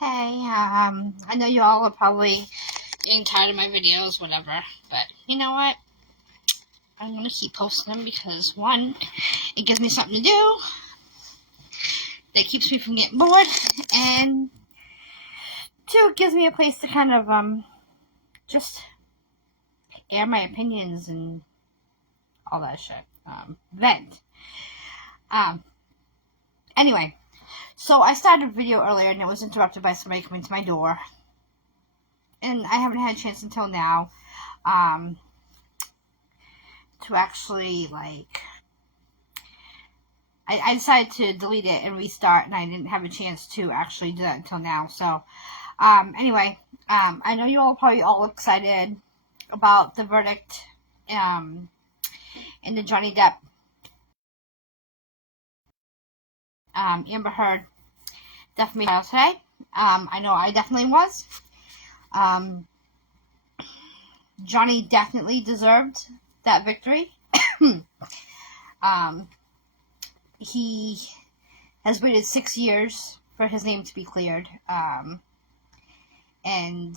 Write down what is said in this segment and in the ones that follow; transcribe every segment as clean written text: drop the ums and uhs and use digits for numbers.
Hey, I know you all are probably getting tired of my videos, whatever, but you know what? I'm gonna keep posting them because one, it gives me something to do that keeps me from getting bored, and two, it gives me a place to kind of just air my opinions and all that shit. Vent. Anyway, so I started a video earlier and it was interrupted by somebody coming to my door. And I haven't had a chance until now to actually, I decided to delete it and restart, and I didn't have a chance to actually do that until now. So, anyway, I know you all are probably all excited about the verdict in the Johnny Depp Amber Heard defamation trial today. I know I definitely was. Johnny definitely deserved that victory. He has waited 6 years for his name to be cleared. And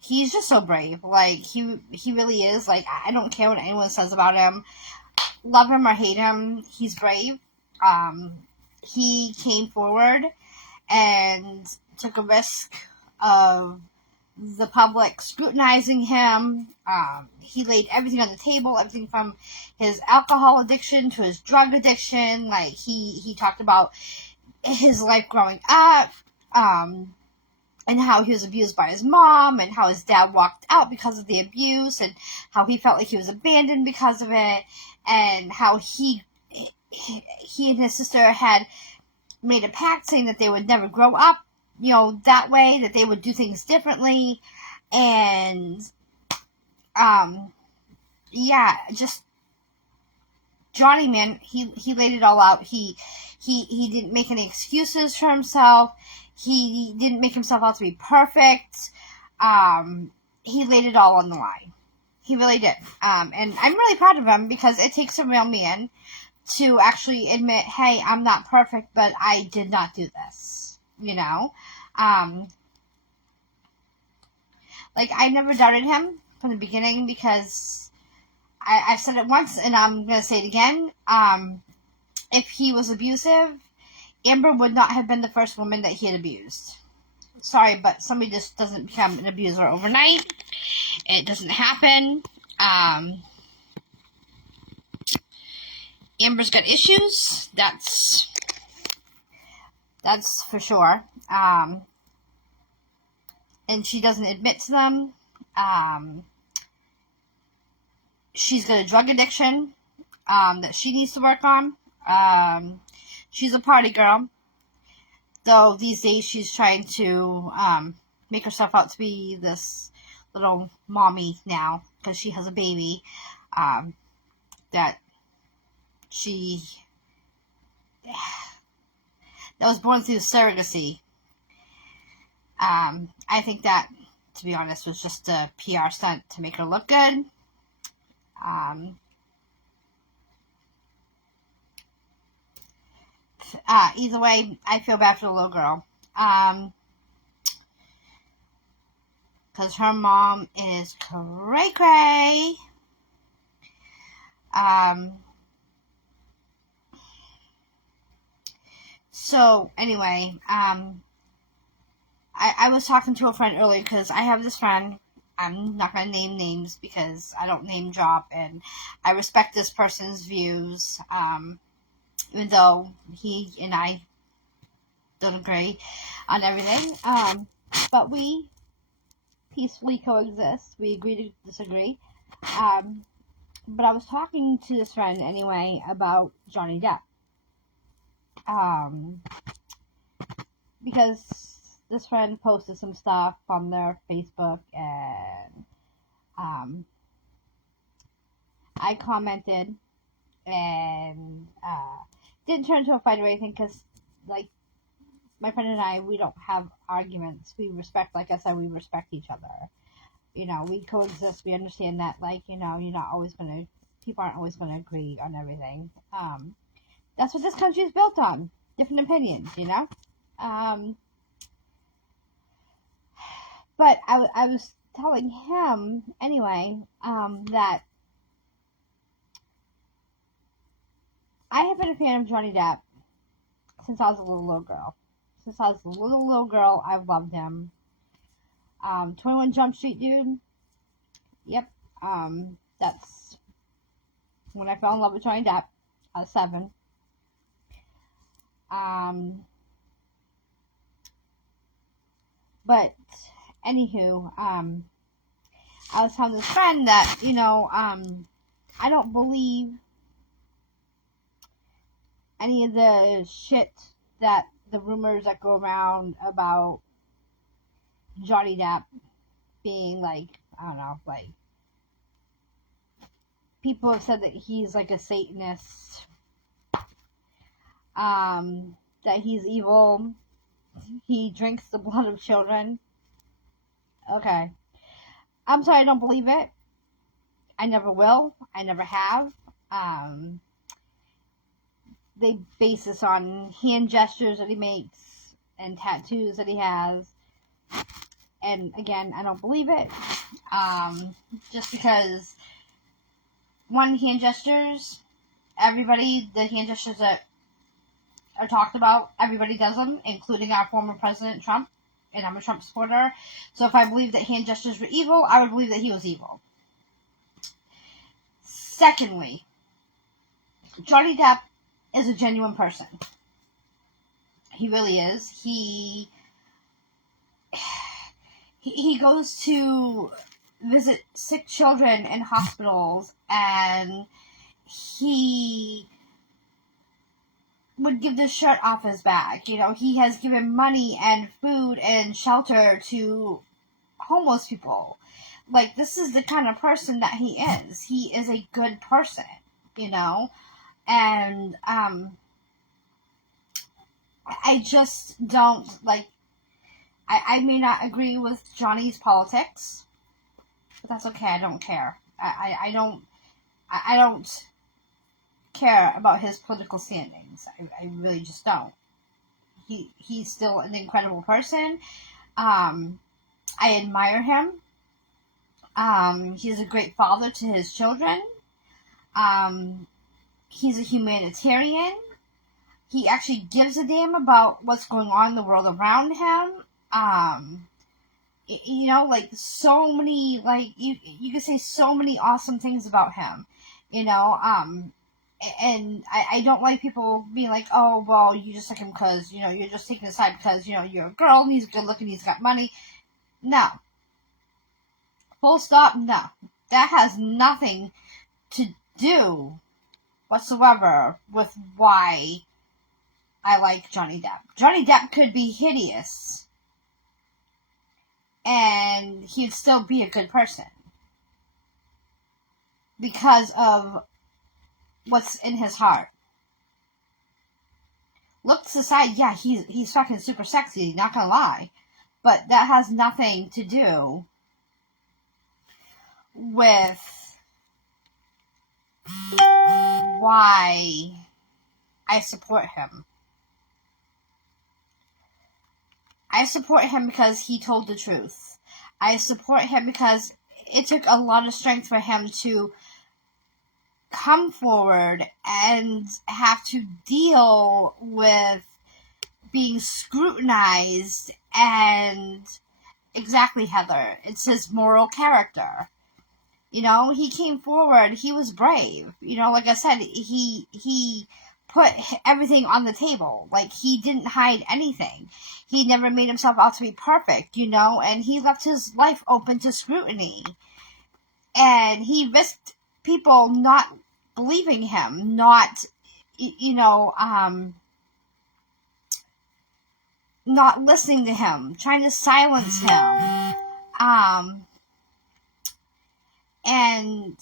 he's just so brave. Like, he really is. Like, I don't care what anyone says about him. Love him or hate him, he's brave. He came forward and took a risk of the public scrutinizing him. He laid everything on the table, everything from his alcohol addiction to his drug addiction. Like, he talked about his life growing up, and how he was abused by his mom, and how his dad walked out because of the abuse, and how he felt like he was abandoned because of it, and how he and his sister had made a pact saying that they would never grow up, that way, that they would do things differently. And, just Johnny, man, he laid it all out. He didn't make any excuses for himself. He didn't make himself out to be perfect. He laid it all on the line. He really did. And I'm really proud of him, because it takes a real man to actually admit, hey, I'm not perfect, but I did not do this, I never doubted him from the beginning, because I've said it once, and I'm going to say it again. If he was abusive, Amber would not have been the first woman that he had abused. Sorry, but somebody just doesn't become an abuser overnight. It doesn't happen. Amber's got issues. That's for sure. And she doesn't admit to them. She's got a drug addiction that she needs to work on. She's a party girl, though these days she's trying to make herself out to be this little mommy now, because she has a baby that was born through surrogacy. I think that, to be honest, was just a PR stunt to make her look good. Either way, I feel bad for the little girl. Because her mom is cray-cray. So, anyway, I was talking to a friend earlier, because I have this friend. I'm not going to name names because I don't name drop, and I respect this person's views, even though he and I don't agree on everything. But we peacefully coexist. We agree to disagree. But I was talking to this friend anyway about Johnny Depp. Because this friend posted some stuff on their Facebook, and I commented, and didn't turn into a fight or anything, because, my friend and I, we don't have arguments. We respect, like I said, we respect each other. We coexist. We understand that, you're not always going to, people aren't always going to agree on everything. That's what this country is built on. Different opinions, Um, but I was telling him anyway, that I have been a fan of Johnny Depp since I was a little girl. Since I was a little girl, I've loved him. 21 Jump Street dude. Yep. That's when I fell in love with Johnny Depp. I was 7. But anywho, I was telling this friend that, I don't believe any of the shit that the rumors that go around about Johnny Depp being like, I don't know, like, people have said that he's like a Satanist, that he's evil, he drinks the blood of children. Okay. I'm sorry, I don't believe it. I never will. I never have. They base this on hand gestures that he makes and tattoos that he has. And again, I don't believe it. Just because, one, hand gestures, the hand gestures that are talked about, everybody does them, including our former President Trump, and I'm a Trump supporter. So if I believed that hand gestures were evil, I would believe that he was evil. Secondly, Johnny Depp is a genuine person. He really is. He goes to visit sick children in hospitals, and he would give the shirt off his back. He has given money and food and shelter to homeless people. Like, this is the kind of person that he is. He is a good person, and I just don't, like, I may not agree with Johnny's politics, but that's okay. I don't care. I don't care about his political standings. I really just don't. He's still an incredible person. I admire him. He's a great father to his children. He's a humanitarian. He actually gives a damn about what's going on in the world around him. Like, so many, like, you could say so many awesome things about him, and I don't like people being like, oh, well, you just like him because, you're just taking a side because, you're a girl, and he's good looking, he's got money. No. Full stop, no. That has nothing to do whatsoever with why I like Johnny Depp. Johnny Depp could be hideous, and he'd still be a good person because of what's in his heart. Looks aside, yeah, he's fucking super sexy, not gonna lie, but that has nothing to do with why I support him. I support him because he told the truth. I support him because it took a lot of strength for him to come forward and have to deal with being scrutinized, and exactly, Heather, it's his moral character. He came forward, he was brave. Like I said, he put everything on the table. Like, he didn't hide anything. He never made himself out to be perfect, and he left his life open to scrutiny. And he risked people not believing him, not listening to him, trying to silence him. And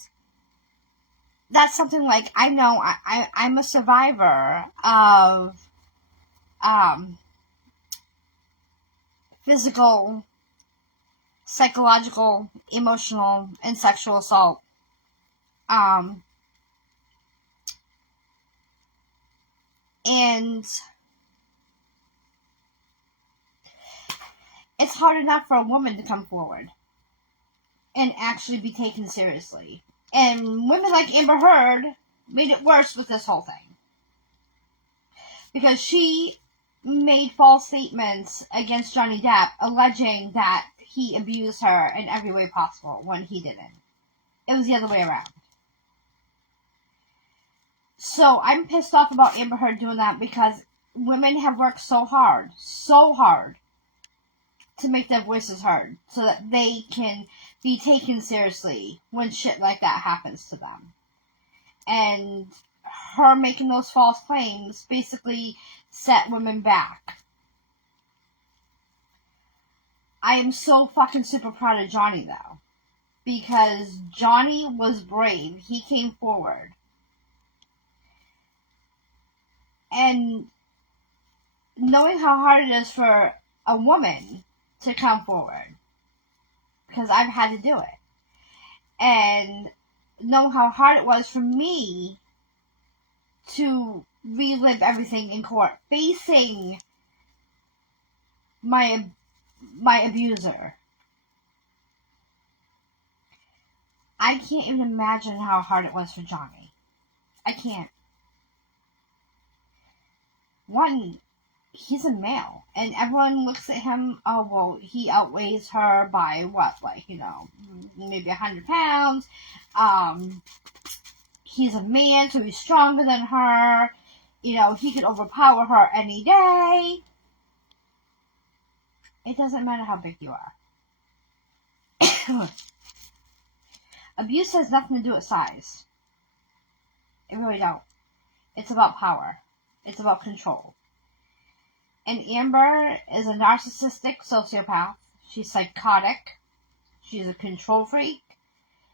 that's something, like, I know I'm a survivor of physical, psychological, emotional, and sexual assault. And it's hard enough for a woman to come forward and actually be taken seriously. And women like Amber Heard made it worse with this whole thing. Because she made false statements against Johnny Depp, alleging that he abused her in every way possible when he didn't. It was the other way around. So I'm pissed off about Amber Heard doing that because women have worked so hard to make their voices heard so that they can be taken seriously when shit like that happens to them. And her making those false claims basically set women back. I am so fucking super proud of Johnny though, because Johnny was brave. He came forward. And knowing how hard it is for a woman to come forward, because I've had to do it, and know how hard it was for me to relive everything in court, facing my abuser. I can't even imagine how hard it was for Johnny. I can't. One, he's a male, and everyone looks at him, oh, well, he outweighs her by what, like, you know, maybe 100 pounds, he's a man, so he's stronger than her, you know, he can overpower her any day. It doesn't matter how big you are. Abuse has nothing to do with size. It really don't. It's about power. It's about control. And Amber is a narcissistic sociopath. She's psychotic. She's a control freak.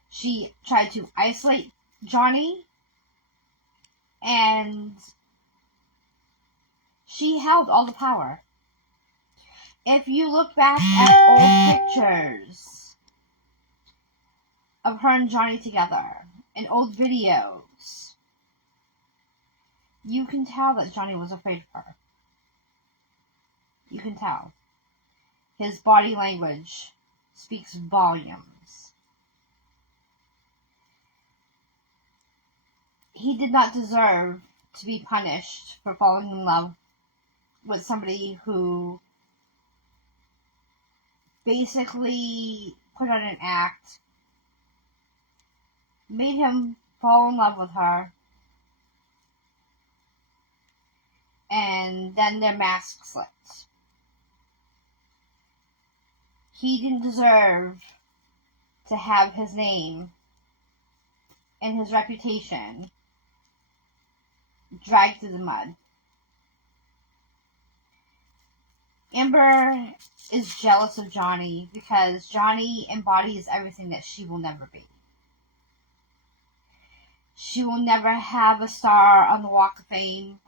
She tried to isolate Johnny. And she held all the power. If you look back at old pictures of her and Johnny together, and old videos, you can tell that Johnny was afraid of her. You can tell. His body language speaks volumes. He did not deserve to be punished for falling in love with somebody who basically put on an act, made him fall in love with her, and then their mask slipped. He didn't deserve to have his name and his reputation dragged through the mud. Amber is jealous of Johnny because Johnny embodies everything that she will never be. She will never have a star on the Walk of Fame.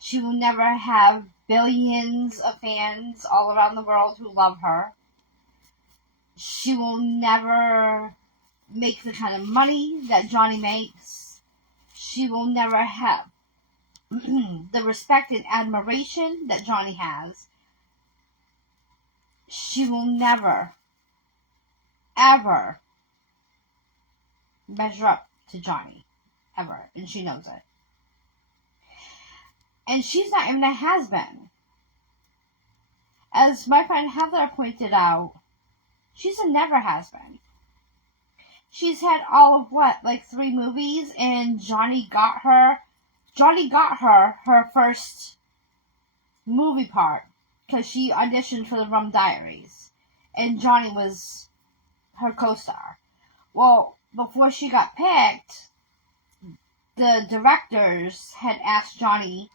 She will never have billions of fans all around the world who love her. She will never make the kind of money that Johnny makes. She will never have the respect and admiration that Johnny has. She will never, ever measure up to Johnny. Ever. And she knows it. And she's not even a has-been. As my friend Heather pointed out, she's a never has-been. She's had all of like 3 movies, and Johnny got her her first movie part because she auditioned for the Rum Diaries, and Johnny was her co-star. Well, before she got picked, the directors had asked Johnny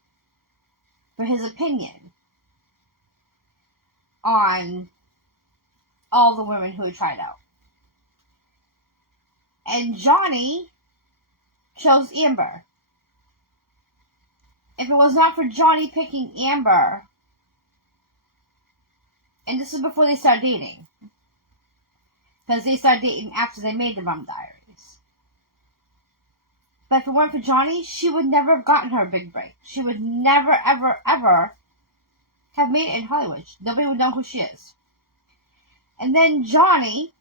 for his opinion on all the women who had tried out. And Johnny chose Amber. If it was not for Johnny picking Amber, and this is before they started dating, because they started dating after they made the Rum Diaries. But if it weren't for Johnny, she would never have gotten her big break. She would never, ever, ever have made it in Hollywood. Nobody would know who she is. And then Johnny,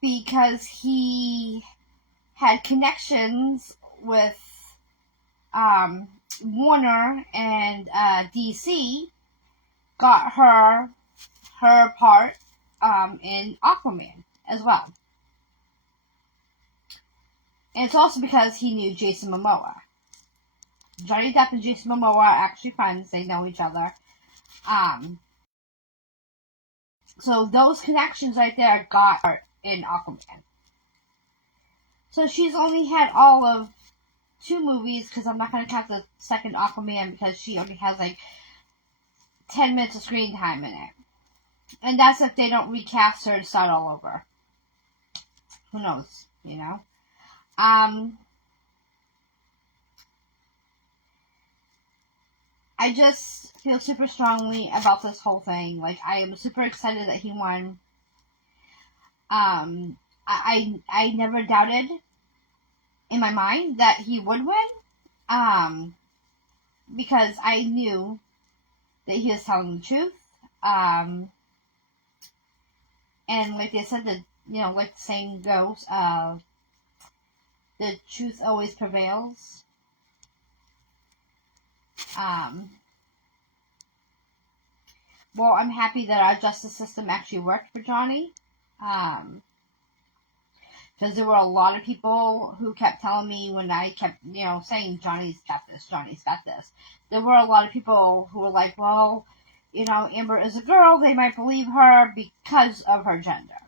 because he had connections with Warner and DC, got her part in Aquaman as well. And it's also because he knew Jason Momoa. Johnny Depp and Jason Momoa are actually friends. They know each other. So those connections right there got her in Aquaman. So she's only had all of 2 movies, because I'm not going to count the second Aquaman, because she only has like 10 minutes of screen time in it. And that's if they don't recast her and start all over. Who knows, you know? I just feel super strongly about this whole thing. Like, I am super excited that he won. I never doubted in my mind that he would win. Because I knew that he was telling the truth. And like they said, like the saying goes, the truth always prevails. Well, I'm happy that our justice system actually worked for Johnny. Because there were a lot of people who kept telling me when I kept, saying Johnny's got this, Johnny's got this. There were a lot of people who were like, well, Amber is a girl, they might believe her because of her gender.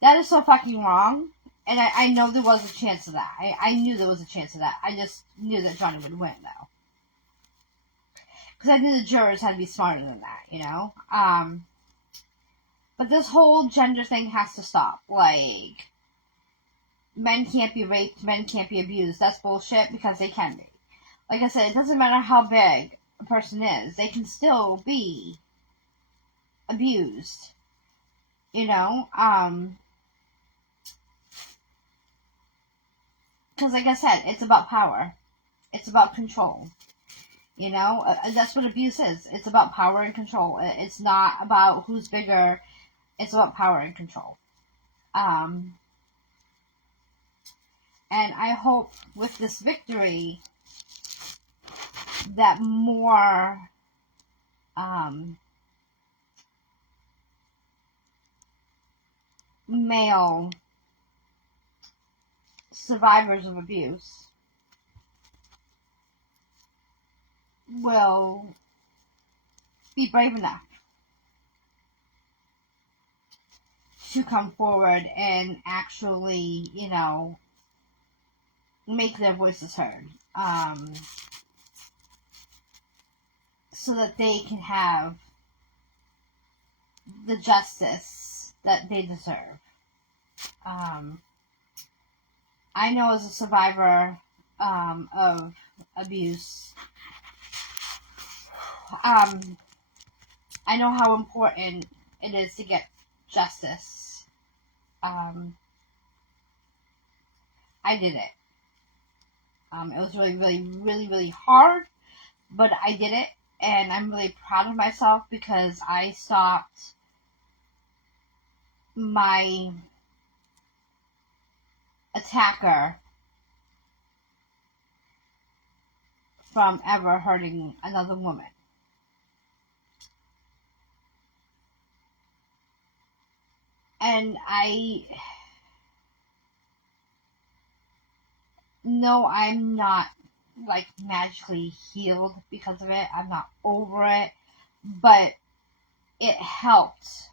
That is so fucking wrong. And I know there was a chance of that. I knew there was a chance of that. I just knew that Johnny would win, though. Because I knew the jurors had to be smarter than that, But this whole gender thing has to stop. Like, men can't be raped, men can't be abused. That's bullshit, because they can be. Like I said, it doesn't matter how big a person is. They can still be abused. Because like I said, it's about power. It's about control. That's what abuse is. It's about power and control. It's not about who's bigger. It's about power and control. And I hope with this victory that more male survivors of abuse will be brave enough to come forward and actually, make their voices heard. So that they can have the justice that they deserve. I know as a survivor of abuse, I know how important it is to get justice. I did it. It was really, really, really, really hard, but I did it, and I'm really proud of myself because I stopped my attacker from ever hurting another woman. And I know I'm not like magically healed because of it. I'm not over it, but it helped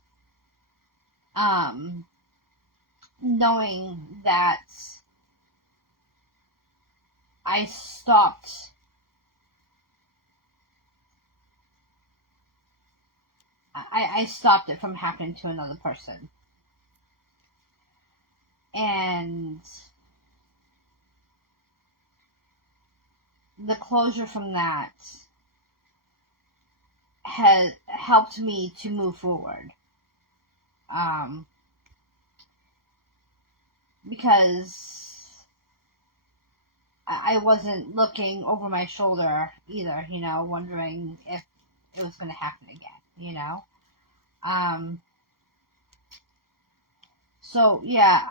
knowing that I stopped it from happening to another person. And the closure from that has helped me to move forward. Because I wasn't looking over my shoulder either, wondering if it was going to happen again. So yeah,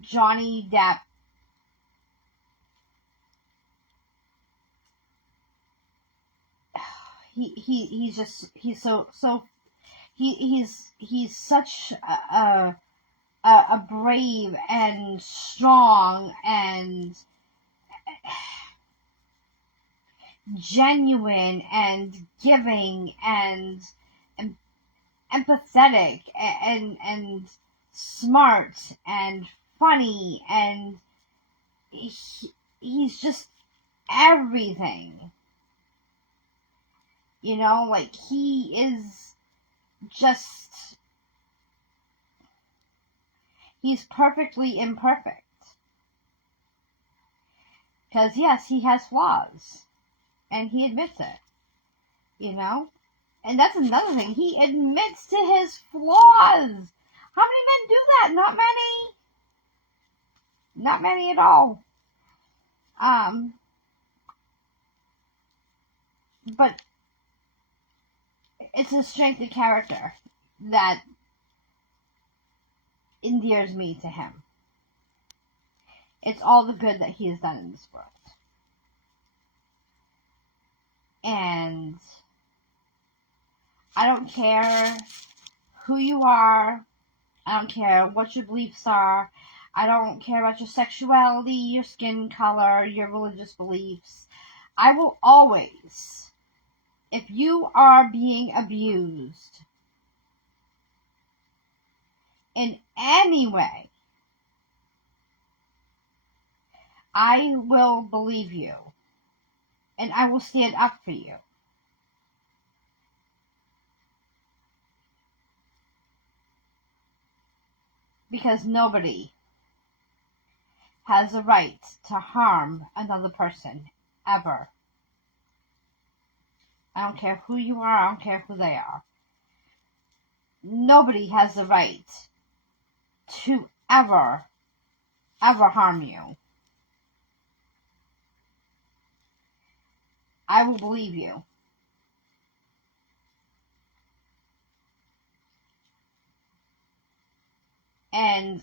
Johnny Depp, he's such a brave and strong and genuine and giving and empathetic and smart and funny, and he's just everything. Like, he is just, he's perfectly imperfect. Because, yes, he has flaws. And he admits it. And that's another thing. He admits to his flaws. How many men do that? Not many. Not many at all. But it's a strength of character that endears me to him. It's all the good that he has done in this world. And I don't care who you are. I don't care what your beliefs are. I don't care about your sexuality, your skin color, your religious beliefs. I will always, if you are being abused in any way, I will believe you. And I will stand up for you. Because nobody has the right to harm another person, ever. I don't care who you are, I don't care who they are. Nobody has the right to ever harm you. I will believe you. And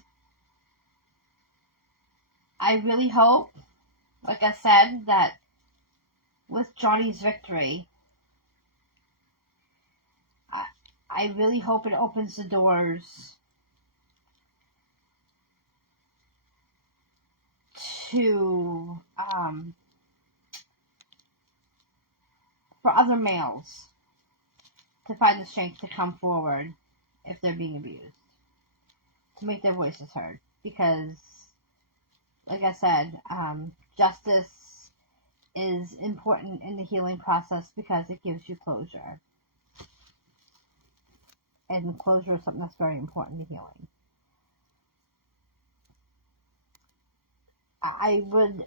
I really hope, like I said, that with Johnny's victory, I really hope it opens the doors to, for other males to find the strength to come forward if they're being abused, to make their voices heard. Because, like I said, justice is important in the healing process because it gives you closure. And closure is something that's very important to healing. I would